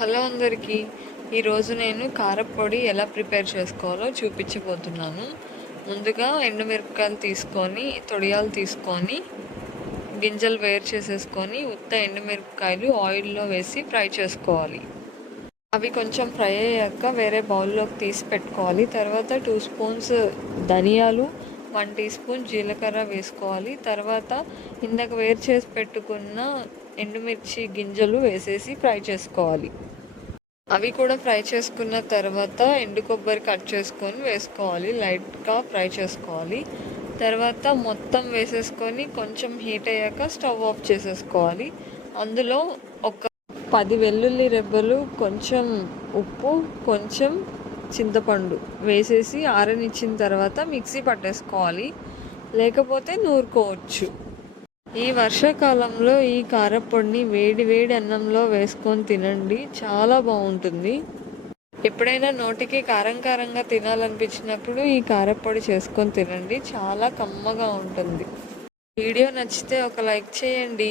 Hello అందరికీ. ఈరోజు నేను కారప్పొడి ఎలా ప్రిపేర్ చేసుకోవాలో చూపించబోతున్నాను. ముందుగా ఎండుమిరపకాయలు తీసుకొని, తొడియాలు తీసుకొని, గింజలు వేరు చేసేసుకొని, ఉత్త ఎండుమిరపకాయలు ఆయిల్లో వేసి ఫ్రై చేసుకోవాలి. అవి కొంచెం ఫ్రై అయ్యాక వేరే బౌల్లోకి తీసి పెట్టుకోవాలి. తర్వాత 2 స్పూన్స్ ధనియాలు, 1 టీ స్పూన్ జీలకర్ర వేసుకోవాలి. తర్వాత ఇందాక వేరు చేసి పెట్టుకున్న ఎండుమిర్చి గింజలు వేసేసి ఫ్రై చేసుకోవాలి. అవి కూడా ఫ్రై చేసుకున్న తర్వాత ఎండు కొబ్బరి కట్ చేసుకొని వేసుకోవాలి. లైట్గా ఫ్రై చేసుకోవాలి. తర్వాత మొత్తం వేసేసుకొని కొంచెం హీట్ అయ్యాక స్టవ్ ఆఫ్ చేసేసుకోవాలి. అందులో ఒక 10 వెల్లుల్లి రెబ్బలు, కొంచెం ఉప్పు, కొంచెం చింతపండు వేసేసి ఆరనిచ్చిన తర్వాత మిక్సీ పట్టేసుకోవాలి. లేకపోతే నూరుకోవచ్చు. ఈ వర్షాకాలంలో ఈ కారప్పొడిని వేడి వేడి అన్నంలో వేసుకొని తినండి, చాలా బాగుంటుంది. ఎప్పుడైనా నోటికి కారం కారంగా తినాలనిపించినప్పుడు ఈ కారప్పొడి చేసుకొని తినండి, చాలా కమ్మగా ఉంటుంది. వీడియో నచ్చితే ఒక లైక్ చేయండి.